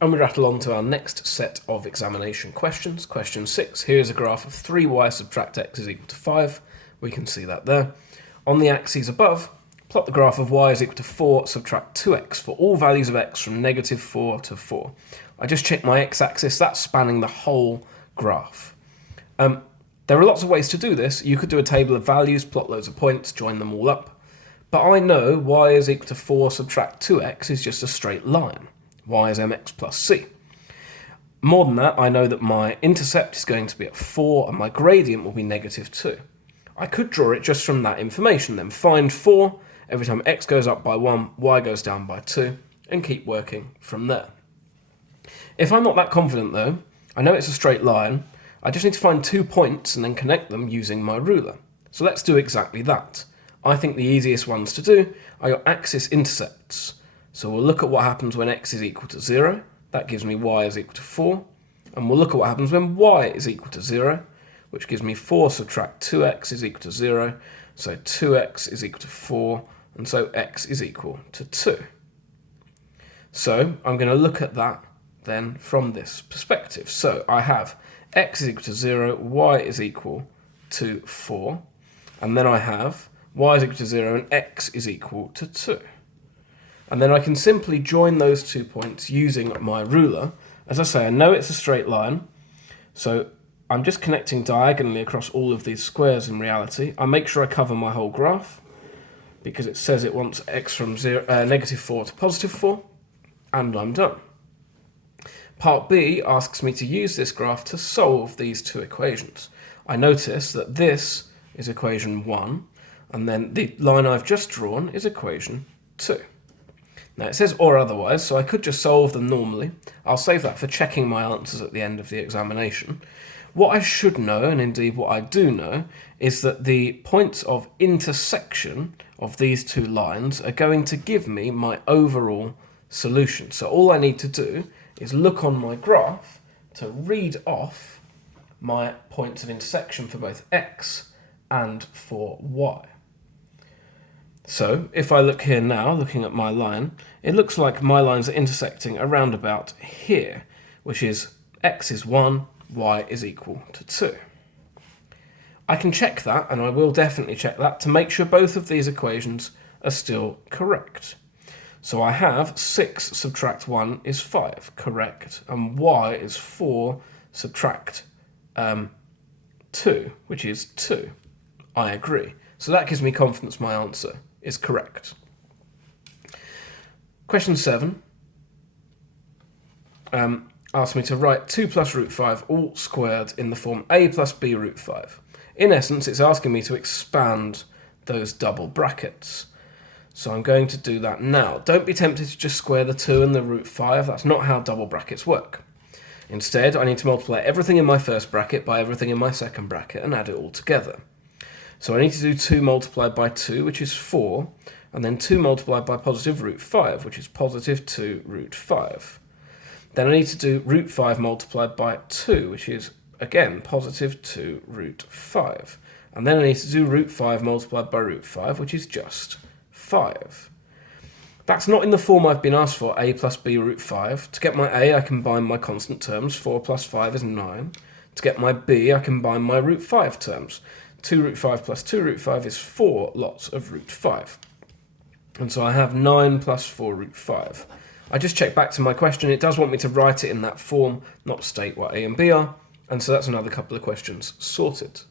And we rattle on to our next set of examination questions. Question 6, here's a graph of 3y subtract x is equal to 5. We can see that there. On the axes above, plot the graph of y is equal to 4 subtract 2x for all values of x from negative 4 to 4. I just checked my x-axis, that's spanning the whole graph. There are lots of ways to do this. You could do a table of values, plot loads of points, join them all up. But I know y is equal to 4 subtract 2x is just a straight line. Y is mx plus c. More than that, I know that my intercept is going to be at 4 and my gradient will be negative 2. I could draw it just from that information, then find 4 every time x goes up by 1, y goes down by 2, and keep working from there. If I'm not that confident though, I know it's a straight line, I just need to find 2 points and then connect them using my ruler. So let's do exactly that. I think the easiest ones to do are your axis intercepts. So we'll look at what happens when x is equal to 0. That gives me y is equal to 4. And we'll look at what happens when y is equal to 0, which gives me 4 subtract 2x is equal to 0. So 2x is equal to 4, and so x is equal to 2. So I'm going to look at that then from this perspective. So I have x is equal to 0, y is equal to 4, and then I have y is equal to 0 and x is equal to 2. And then I can simply join those 2 points using my ruler. As I say, I know it's a straight line, so I'm just connecting diagonally across all of these squares in reality. I make sure I cover my whole graph, because it says it wants x from negative 4 to positive 4, and I'm done. Part B asks me to use this graph to solve these 2 equations. I notice that this is equation 1, and then the line I've just drawn is equation 2. Now it says or otherwise, so I could just solve them normally. I'll save that for checking my answers at the end of the examination. What I should know, and indeed what I do know, is that the points of intersection of these 2 lines are going to give me my overall solution. So all I need to do is look on my graph to read off my points of intersection for both x and for y. So if I look here now, looking at my line, it looks like my lines are intersecting around about here, which is x is 1, y is equal to 2. I can check that, and I will definitely check that, to make sure both of these equations are still correct. So I have 6 subtract 1 is 5, correct, and y is 4 subtract 2, which is 2. I agree. So that gives me confidence my answer is correct. Question 7 asks me to write 2 plus root 5 all squared in the form a plus b root 5. In essence, it's asking me to expand those double brackets. So I'm going to do that now. Don't be tempted to just square the 2 and the root 5. That's not how double brackets work. Instead, I need to multiply everything in my first bracket by everything in my second bracket and add it all together. So I need to do 2 multiplied by 2, which is 4, and then 2 multiplied by positive root 5, which is positive 2 root 5. Then I need to do root 5 multiplied by 2, which is, again, positive 2 root 5. And then I need to do root 5 multiplied by root 5, which is just 5. That's not in the form I've been asked for, a plus b root 5. To get my a, I combine my constant terms. 4 plus 5 is 9. To get my b, I combine my root 5 terms. 2 root 5 plus 2 root 5 is 4 lots of root 5. And so I have 9 plus 4 root 5. I just checked back to my question. It does want me to write it in that form, not state what a and b are. And so that's another couple of questions sorted.